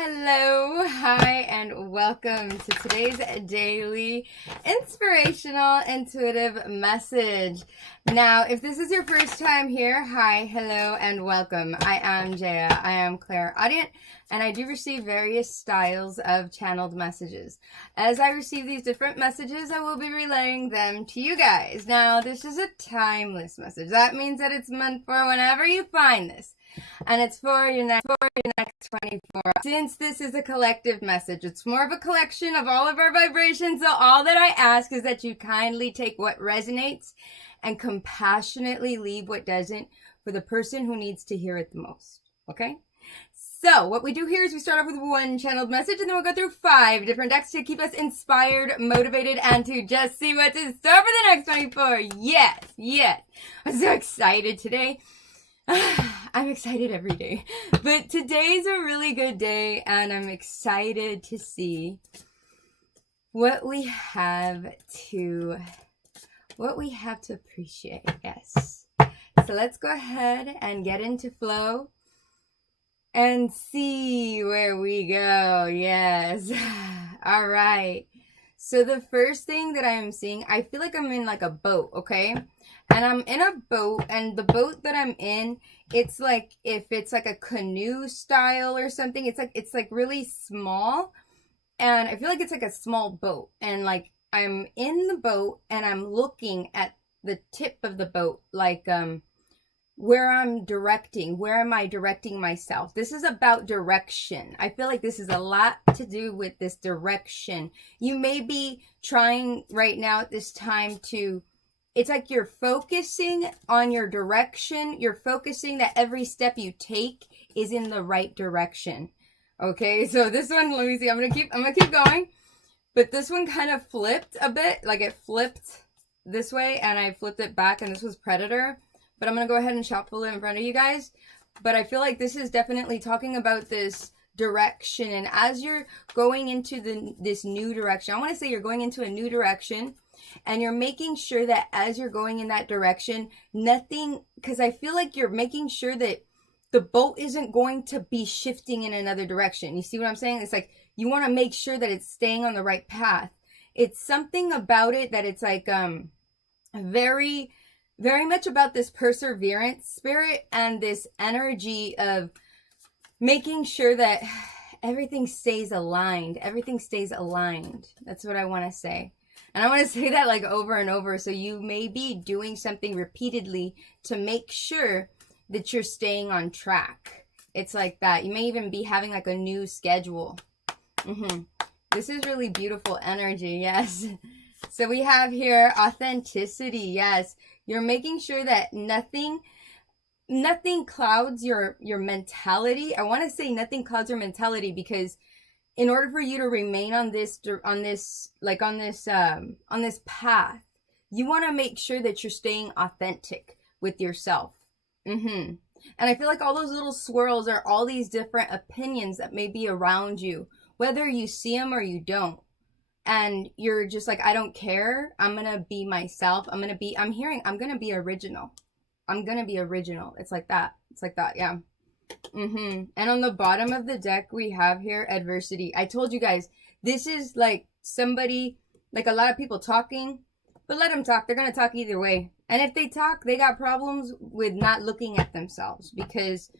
Hello, hi, and welcome to today's daily inspirational intuitive message. Now, if this is your first time here, hi, hello, and welcome. I am Jeya. I am clairaudient, and I do receive various styles of channeled messages. As I receive these different messages, I will be relaying them to you guys. Now, this is a timeless message. That means that it's meant for whenever you find this. And it's for your next 24 hours. Since this is a collective message, it's more of a collection of all of our vibrations. So all that I ask is that you kindly take what resonates and compassionately leave what doesn't for the person who needs to hear it the most. Okay? So what we do here is we start off with one channeled message, and then we'll go through 5 different decks to keep us inspired, motivated, and to just see what's in store for the next 24. Yes. I'm so excited today. I'm excited every day, but today's a really good day, and I'm excited to see what we have to appreciate. Yes. So let's go ahead and get into flow and see where we go. Yes. All right. So the first thing that I'm seeing, I feel like I'm in like a boat, okay? And I'm in a boat, and the boat that I'm in, it's like, if it's like a canoe style or something, it's like really small. And I feel like it's like a small boat. And like I'm in the boat and I'm looking at the tip of the boat, like where am I directing myself? This is about direction. I feel like this is a lot to do with this direction. You may be trying right now at this time to, it's like you're focusing on your direction. You're focusing that every step you take is in the right direction. Okay, so this one, let me see, I'm gonna keep going. But this one kind of flipped a bit, like it flipped this way and I flipped it back, and this was Predator. But I'm going to go ahead and shuffle it in front of you guys. But I feel like this is definitely talking about this direction. And as you're going into this new direction, I want to say you're going into a new direction. And you're making sure that as you're going in that direction, because I feel like you're making sure that the boat isn't going to be shifting in another direction. You see what I'm saying? It's like you want to make sure that it's staying on the right path. It's something about it that it's like very much about this perseverance spirit and this energy of making sure that everything stays aligned. Everything stays aligned. That's what I want to say. And I want to say that like over and over. So you may be doing something repeatedly to make sure that you're staying on track. It's like that. You may even be having like a new schedule. This is really beautiful energy. Yes. So we have here authenticity. Yes. You're making sure that nothing clouds your mentality. I want to say nothing clouds your mentality, because in order for you to remain on this path, you want to make sure that you're staying authentic with yourself. And I feel like all those little swirls are all these different opinions that may be around you, whether you see them or you don't. And you're just like, I don't care. I'm going to be myself. I'm going to be original. I'm going to be original. It's like that. Yeah. And on the bottom of the deck, we have here adversity. I told you guys, this is like somebody, like a lot of people talking, but let them talk. They're going to talk either way. And if they talk, they got problems with not looking at themselves, because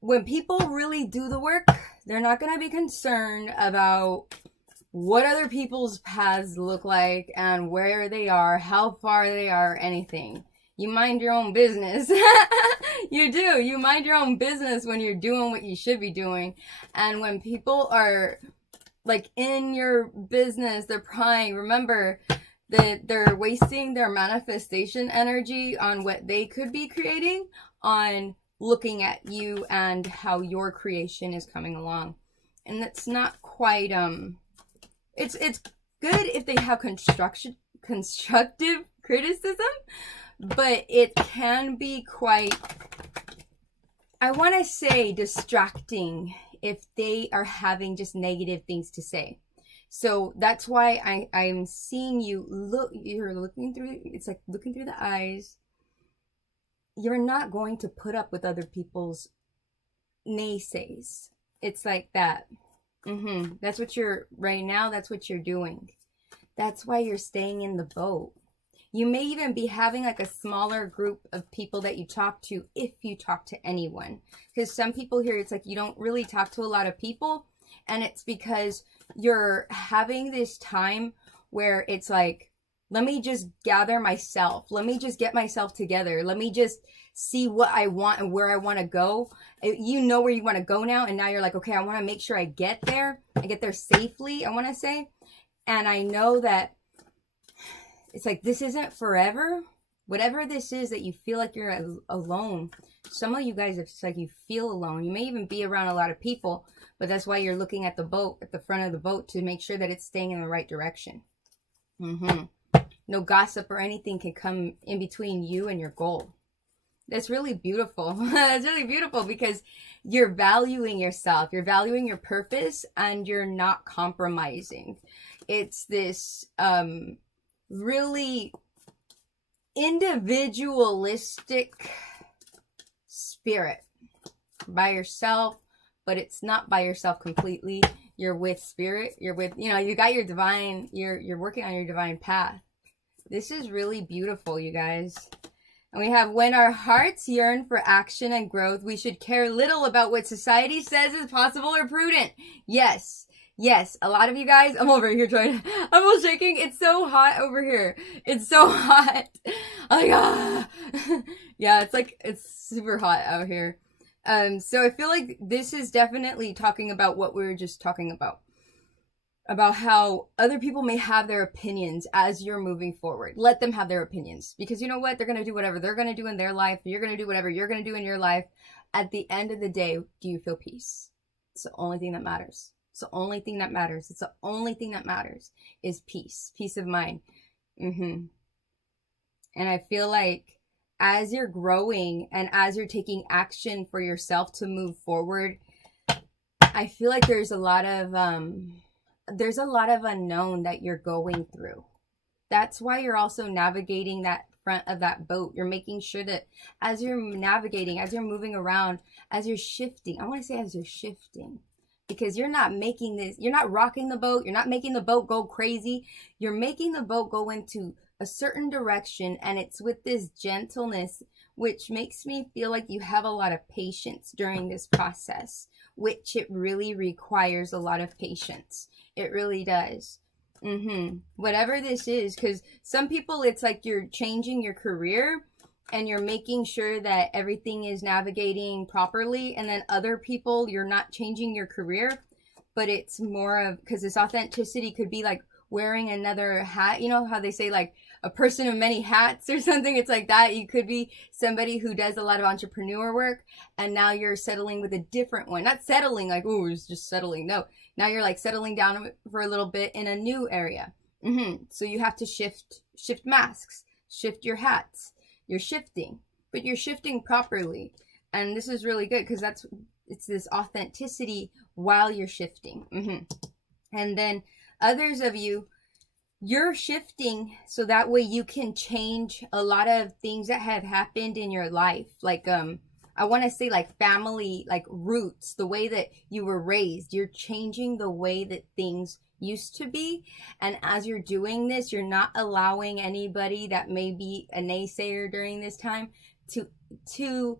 when people really do the work, they're not going to be concerned about what other people's paths look like and where they are, how far they are, anything. You mind your own business. You do. You mind your own business when you're doing what you should be doing. And when people are like in your business, they're prying. Remember that they're wasting their manifestation energy on what they could be creating, on looking at you and how your creation is coming along. And that's not quite it's good if they have constructive criticism, but it can be quite, I want to say, distracting if they are having just negative things to say. So that's why I'm seeing you you're looking through, it's like looking through the eyes. You're not going to put up with other people's naysays. It's like that. That's what you're, right now, that's what you're doing. That's why you're staying in the boat. You may even be having like a smaller group of people that you talk to, if you talk to anyone. Because some people here, it's like you don't really talk to a lot of people. And it's because you're having this time where it's like, let me just gather myself. Let me just get myself together. Let me just see what I want and where I want to go. You know where you want to go now. And now you're like, okay, I want to make sure I get there. I get there safely, I want to say. And I know that it's like, this isn't forever. Whatever this is that you feel like you're alone. Some of you guys, it's like you feel alone. You may even be around a lot of people, but that's why you're looking at the boat, at the front of the boat, to make sure that it's staying in the right direction. No gossip or anything can come in between you and your goal. That's really beautiful. That's really beautiful because you're valuing yourself. You're valuing your purpose and you're not compromising. It's this really individualistic spirit by yourself, but it's not by yourself completely. You're with spirit. You're with, you got your divine, you're working on your divine path. This is really beautiful, you guys. And we have, when our hearts yearn for action and growth, we should care little about what society says is possible or prudent. Yes. Yes, a lot of you guys, I'm over here I'm all shaking. It's so hot over here. It's so hot. I'm like, ah. Yeah, it's super hot out here. So I feel like this is definitely talking about what we were just talking about how other people may have their opinions as you're moving forward. Let them have their opinions, because you know what? They're going to do whatever they're going to do in their life. You're going to do whatever you're going to do in your life. At the end of the day, do you feel peace? It's the only thing that matters. It's the only thing that matters. It's the only thing that matters is peace of mind. And I feel like as you're growing and as you're taking action for yourself to move forward, I feel like there's a lot of unknown that you're going through. That's why you're also navigating that front of that boat. You're making sure that as you're navigating, as you're moving around, as you're shifting, I want to say as you're shifting, because you're not rocking the boat. You're not making the boat go crazy. You're making the boat go into a certain direction, and it's with this gentleness, which makes me feel like you have a lot of patience during this process, which it really requires a lot of patience. It really does. Whatever this is, because some people, it's like you're changing your career and you're making sure that everything is navigating properly. And then other people, you're not changing your career, but it's more of, because this authenticity could be like wearing another hat. You know how they say like a person of many hats or something? It's like that. You could be somebody who does a lot of entrepreneur work, and now you're settling with a different one. Not settling like, oh, it's just settling. No, now you're like settling down for a little bit in a new area. So you have to shift masks, shift your hats. You're shifting, but you're shifting properly. And this is really good because it's this authenticity while you're shifting. And then others of you, you're shifting so that way you can change a lot of things that have happened in your life. Like, I want to say like family, like roots, the way that you were raised. You're changing the way that things used to be. And as you're doing this, you're not allowing anybody that may be a naysayer during this time to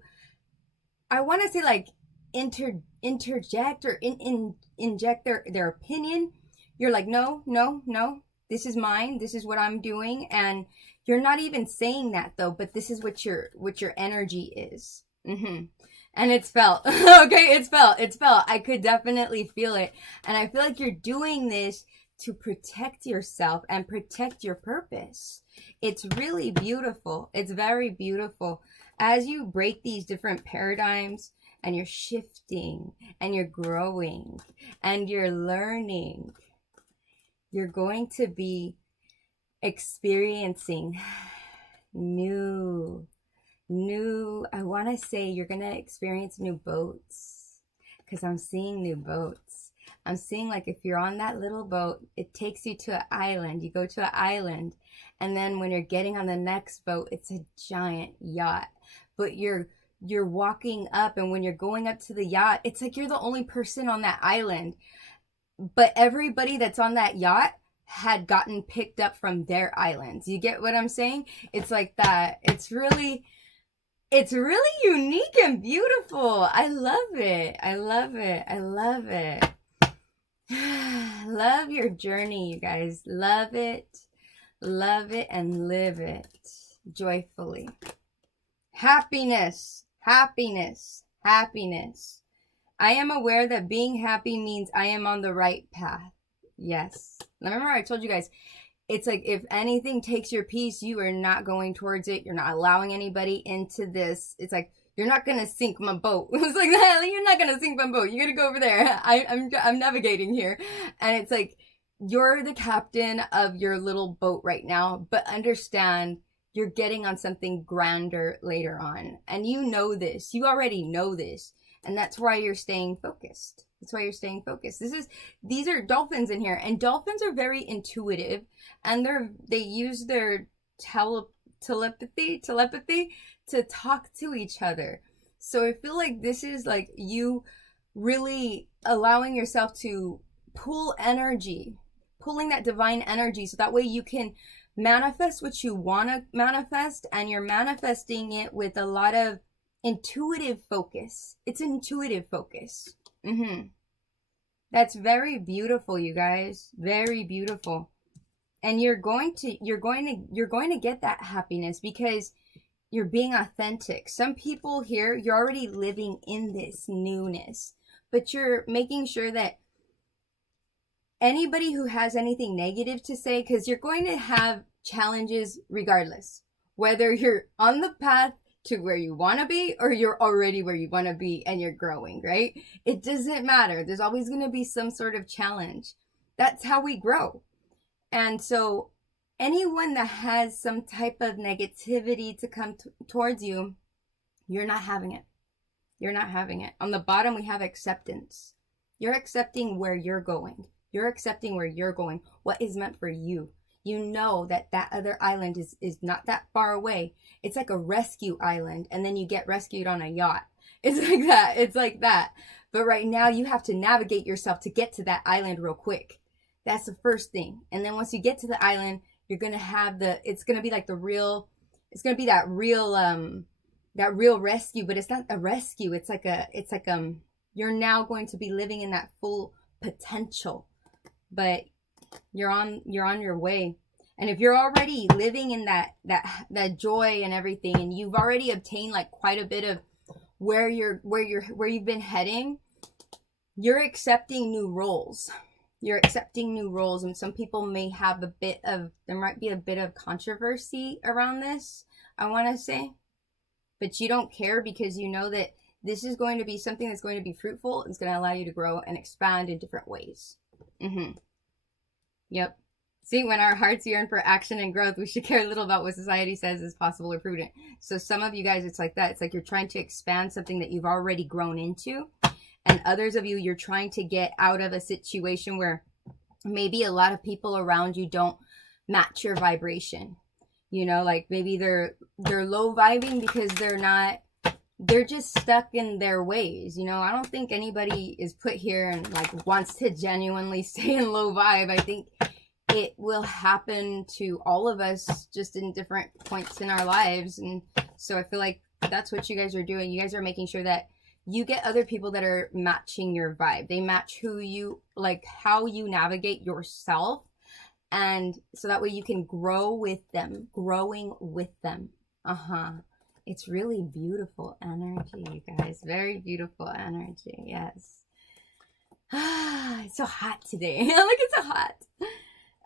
I want to say like interject or inject their opinion. You're like, no, this is mine. This is what I'm doing. And you're not even saying that though, but this is what your energy is. And it's felt. Okay, it's felt. I could definitely feel it. And I feel like you're doing this to protect yourself and protect your purpose. It's really beautiful. It's very beautiful. As you break these different paradigms and you're shifting and you're growing and you're learning, you're going to be experiencing new, I want to say you're going to experience new boats, because I'm seeing new boats. I'm seeing like if you're on that little boat, it takes you to an island. You go to an island, and then when you're getting on the next boat, it's a giant yacht. But you're you're walking up, and when you're going up to the yacht, it's like you're the only person on that island, but everybody that's on that yacht had gotten picked up from their islands. You get what I'm saying? It's like that. It's really unique and beautiful. I love it. I love it. I love it. Love your journey, you guys. Love it. Love it and live it joyfully. Happiness. Happiness. Happiness. I am aware that being happy means I am on the right path. Yes. Remember I told you guys, it's like if anything takes your peace, you are not going towards it. You're not allowing anybody into this. It's like, you're not going to sink my boat. It's like that. You're not going to sink my boat. You're going to go over there. I'm navigating here. And it's like, you're the captain of your little boat right now, but understand you're getting on something grander later on. And you know this. You already know this. And that's why you're staying focused. That's why you're staying focused. These are dolphins in here, and dolphins are very intuitive, and they use their telepathy to talk to each other. So I feel like this is like you really allowing yourself to pull energy, pulling that divine energy, so that way you can manifest what you want to manifest, and you're manifesting it with a lot of intuitive focus. It's intuitive focus. That's very beautiful, you guys. Very beautiful. And you're going to get that happiness because you're being authentic. Some people here, you're already living in this newness, but you're making sure that anybody who has anything negative to say, because you're going to have challenges regardless, whether you're on the path to where you want to be or you're already where you want to be and you're growing, right? It doesn't matter. There's always going to be some sort of challenge. That's how we grow. And so anyone that has some type of negativity to come towards you, you're not having it. You're not having it. On the bottom, we have acceptance. You're accepting where you're going. You're accepting where you're going, what is meant for you. You know that other island is not that far away. It's like a rescue island, and then you get rescued on a yacht. It's like that. It's like that. But right now, you have to navigate yourself to get to that island real quick. That's the first thing. And then once you get to the island, you're going to have it's going to be like it's going to be that real rescue, but it's not a rescue. It's like you're now going to be living in that full potential, but you're on your way. And if you're already living in that joy and everything, and you've already obtained like quite a bit of where you've been heading, you're accepting new roles. You're accepting new roles, and some people may have there might be a bit of controversy around this, I want to say, but you don't care because you know that this is going to be something that's going to be fruitful. It's going to allow you to grow and expand in different ways. Yep. See, when our hearts yearn for action and growth, we should care little about what society says is possible or prudent. So some of you guys, it's like that. It's like you're trying to expand something that you've already grown into. And others of you, you're trying to get out of a situation where maybe a lot of people around you don't match your vibration. You know, like maybe they're low vibing because they're just stuck in their ways. You know, I don't think anybody is put here and like wants to genuinely stay in low vibe. I think it will happen to all of us just in different points in our lives. And so I feel like that's what you guys are doing. You guys are making sure that you get other people that are matching your vibe. They match who you like, how you navigate yourself. And so that way you can grow with them, growing with them. It's really beautiful energy, you guys. Very beautiful energy. Yes. It's so hot today. Look, it's so hot.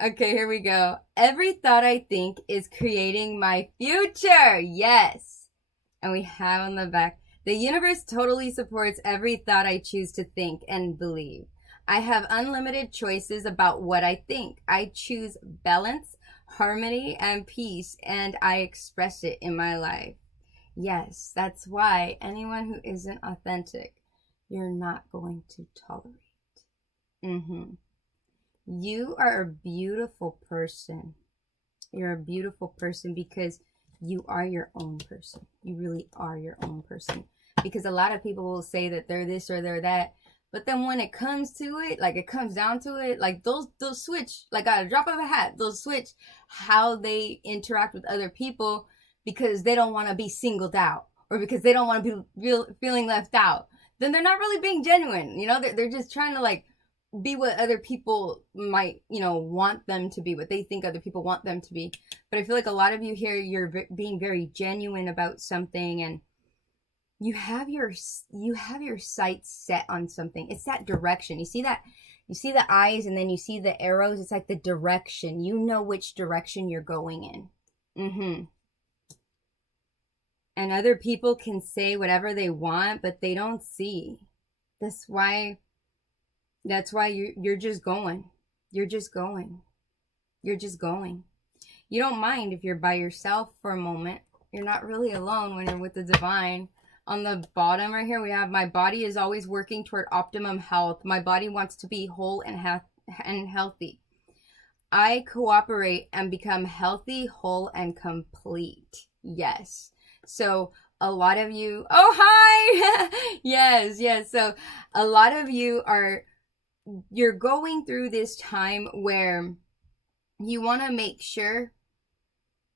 Okay, here we go. Every thought I think is creating my future. Yes. And we have on the back, the universe totally supports every thought I choose to think and believe. I have unlimited choices about what I think. I choose balance, harmony, and peace, and I express it in my life. Yes, that's why anyone who isn't authentic, you're not going to tolerate. You are a beautiful person. You're a beautiful person because You are your own person. You really are your own person. Because a lot of people will say that they're this or they're that. But then when it comes to it, like it comes down to it, like they'll switch, like at a drop of a hat, they'll switch how they interact with other people because they don't want to be singled out or because they don't want to be feeling left out. Then they're not really being genuine. You know, they're just trying to like be what other people might, you know, want them to be, what they think other people want them to be. But I feel like a lot of you here, you're being very genuine about something, and you have your sights set on something. It's that direction. You see that? You see the eyes and then you see the arrows. It's like the direction. You know which direction you're going in. And other people can say whatever they want, but they don't see. That's why you're just going. You're just going. You're just going. You don't mind if you're by yourself for a moment. You're not really alone when you're with the divine. On the bottom right here, we have my body is always working toward optimum health. My body wants to be whole and healthy. I cooperate and become healthy, whole, and complete. Yes. So a lot of you, oh, hi. yes. So a lot of you you're going through this time where you want to make sure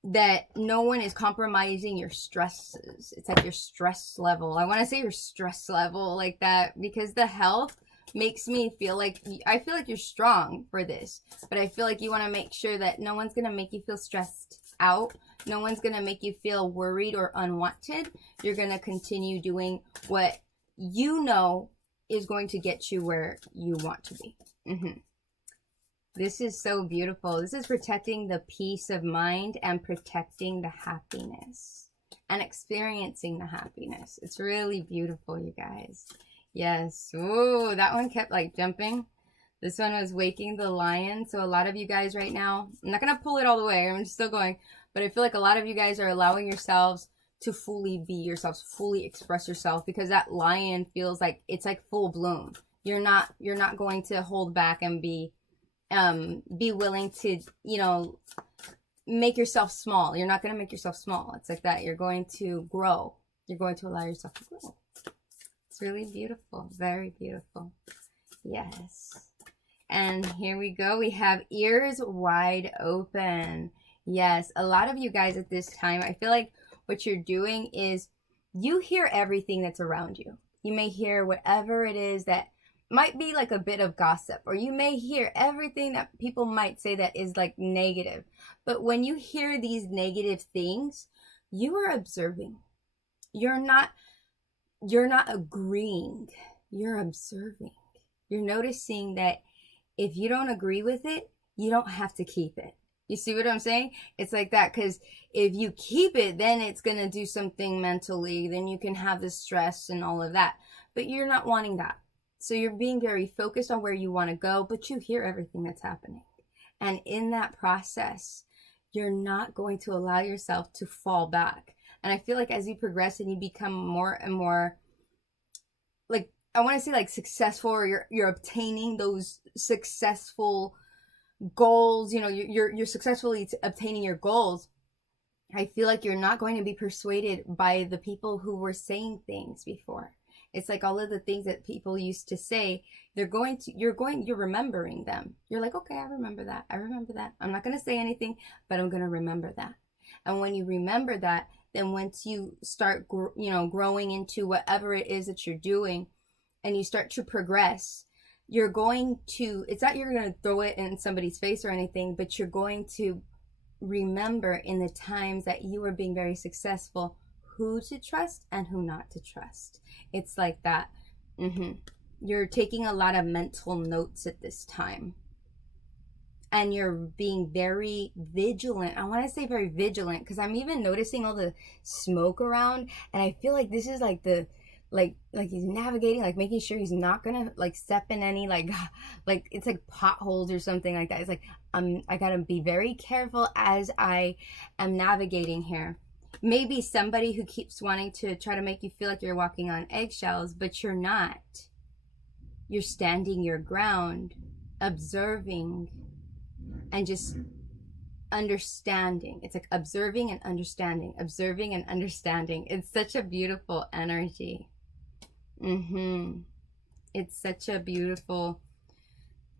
that no one is compromising your stresses. It's like your stress level. I want to say your stress level like that, because the health makes me feel like, I feel like you're strong for this, but I feel like you want to make sure that no one's going to make you feel stressed out. No one's going to make you feel worried or unwanted. You're going to continue doing what you know is going to get you where you want to be. This is so beautiful. This is protecting the peace of mind and protecting the happiness and experiencing the happiness. It's really beautiful, you guys. Yes. Ooh, that one kept like jumping. This one was waking the lion. So a lot of you guys right now, I'm not going to pull it all the way. I'm still going. But I feel like a lot of you guys are allowing yourselves to fully be yourselves, fully express yourself, because that lion feels like it's like full bloom. You're not going to hold back and be willing to, you know, make yourself small. You're not going to make yourself small. It's like that. You're going to grow. You're going to allow yourself to grow. It's really beautiful. Very beautiful. Yes. And here we go. We have ears wide open. Yes. A lot of you guys at this time, I feel like what you're doing is you hear everything that's around you. You may hear whatever it is that might be like a bit of gossip, or you may hear everything that people might say that is like negative. But when you hear these negative things, you are observing. You're not agreeing. You're observing. You're noticing that if you don't agree with it, you don't have to keep it. You see what I'm saying? It's like that, because if you keep it, then it's going to do something mentally. Then you can have the stress and all of that. But you're not wanting that. So you're being very focused on where you want to go, but you hear everything that's happening. And in that process, you're not going to allow yourself to fall back. And I feel like as you progress and you become more and more, like, I want to say like successful, or you're obtaining those successful goals, you know, you're successfully obtaining your goals. I feel like you're not going to be persuaded by the people who were saying things before. It's like all of the things that people used to say, you're remembering them. You're like, okay, I remember that. I'm not going to say anything, but I'm going to remember that. And when you remember that, then once you start, growing into whatever it is that you're doing, and you start to progress, you're going to, it's not you're going to throw it in somebody's face or anything, but you're going to remember in the times that you were being very successful, who to trust and who not to trust. It's like that. You're taking a lot of mental notes at this time. And you're being very vigilant. I want to say very vigilant, because I'm even noticing all the smoke around. And I feel like this is like like he's navigating, like making sure he's not gonna like step in any like it's like potholes or something like that. It's like I gotta be very careful as I am navigating here. Maybe somebody who keeps wanting to try to make you feel like you're walking on eggshells, but you're not. You're standing your ground, observing, and just understanding. It's like observing and understanding, observing and understanding. It's such a beautiful energy. It's such a beautiful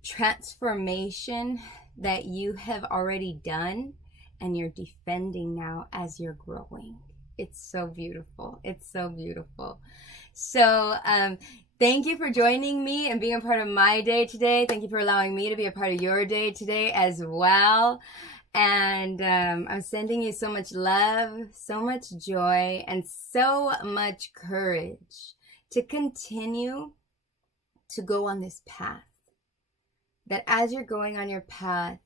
transformation that you have already done and you're defending now as you're growing. It's so beautiful. It's so beautiful. So, thank you for joining me and being a part of my day today. Thank you for allowing me to be a part of your day today as well. And I'm sending you so much love, so much joy, and so much courage to continue to go on this path. That as you're going on your path,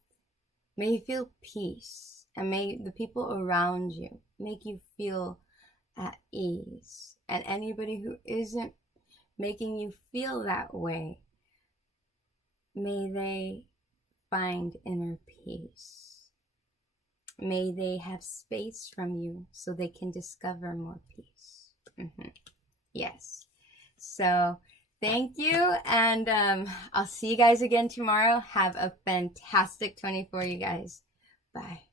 may you feel peace, and may the people around you make you feel at ease. And anybody who isn't making you feel that way, may they find inner peace. May they have space from you so they can discover more peace. Yes. So thank you, and I'll see you guys again tomorrow. Have a fantastic 24, you guys. Bye.